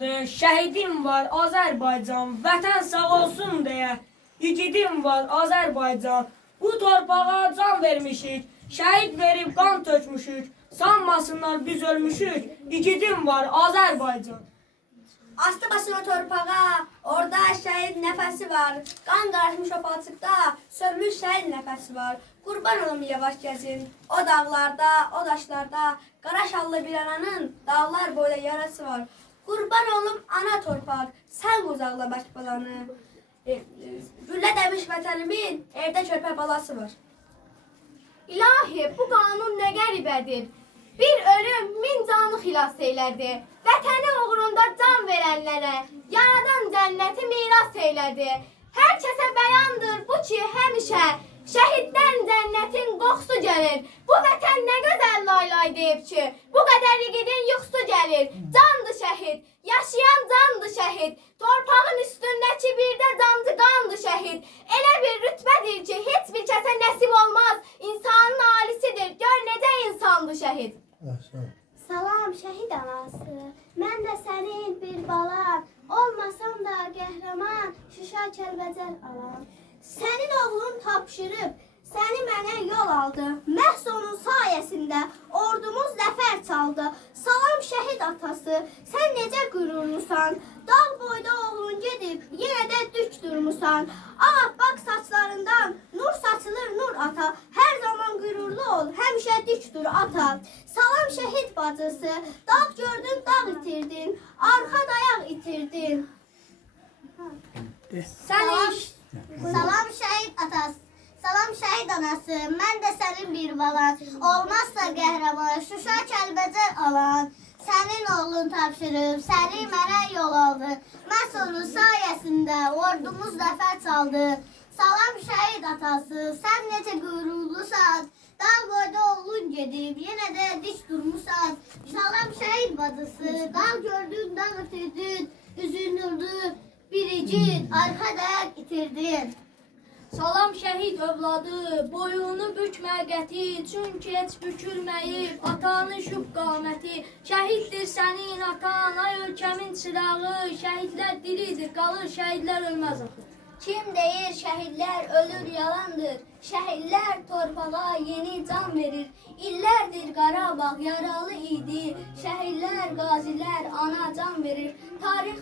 Şəhidim var Azərbaycan, vətən sağ olsun deyə. İgidim var Azərbaycan, bu torpağa can vermişik. Şəhid verib qan tökmüşük, sanmasınlar biz ölmüşük. İgidim var Azərbaycan. Astı başına torpağa, orada şəhid nəfəsi var. Qan qarışmış o palçıqda, sönmüş şəhid nəfəsi var. Qurban olum yavaş gəzin, o dağlarda, o daşlarda. Qara şallı bir ananın dağlar boyda yarası var. Qurban olum ana torpaq, sən uzaqla başbalanı. Güllə demiş vətənimin, evdə körpə balası var. İlahi, bu qanun nə qəribədir. Bir ölüm min canı xilas eylədi. Vətəni uğrunda can verənlərə yaradan cənnəti miras eylədi. Hər kəsə bəyandır bu ki, həmişə şəhiddən cənnətin qoxusu gəlir. Bu vətən nə gözəl laylay deyib ki, bu qədər igidin yuxusu gəlir. Candı şəhid, yaşayan candı şəhid. Torpağın üstündəki bir də cancı qandı şəhid. Elə bir rütbədir ki, heç bir kəsə nəsib olmaz. İnsanın alisidir, gör necə insandı şəhid. Salam şəhid anası, mən də sənin bir balan, olmasam da qəhrəman, Şuşa Kəlbəcər alan. Sənin oğlun tapşırıb, səni mənə yol aldı. Məhz onun sayəsində ordumuz zəfər çaldı. Salam şəhid atası, sən necə qürurlusan? Dağ boyda oğlun gedib, yenə də dük durmusan. Ağappaq saçlarından nur saçılır nur ata. Hər zaman qürurlu ol, həmişə dik dur ata. Salam şəhid bacısı, dağ gördün, dağ itirdin, arxa dayaq itirdin. Salam şəhid atası, salam şəhid anası, mən də sənin bir balan, olmazsa qəhrəman, Şuşa Kəlbəcər alan. Sənin oğlun tapşırıb, səni mənə yol aldı. Məhz onun sayəsində ordumuz zəfər çaldı. Salam şəhid atası, sən necə qürurlusan, dağ boyda oğlun gedib, yenə də dik durmusan. Salam şəhid bacısı, dağ gördün, dağ itirdin, üzünürdü. Biricik, arxa dayaq itirdin. Salam şəhid övladı, boyunu bükmə qəti, çünki heç bükülməyib atanın şüq qaməti. Şəhiddir sənin atan, ay ölkəmin çırağı, şəhidlər diridir, qalır, şəhidlər ölməz axı. Kim deyir şəhidlər ölür yalandır, şəhidlər torpağa yeni can verir. İllərdir Qarabağ yaralı idi, şəhidlər, qazilər ana can verir. Tarix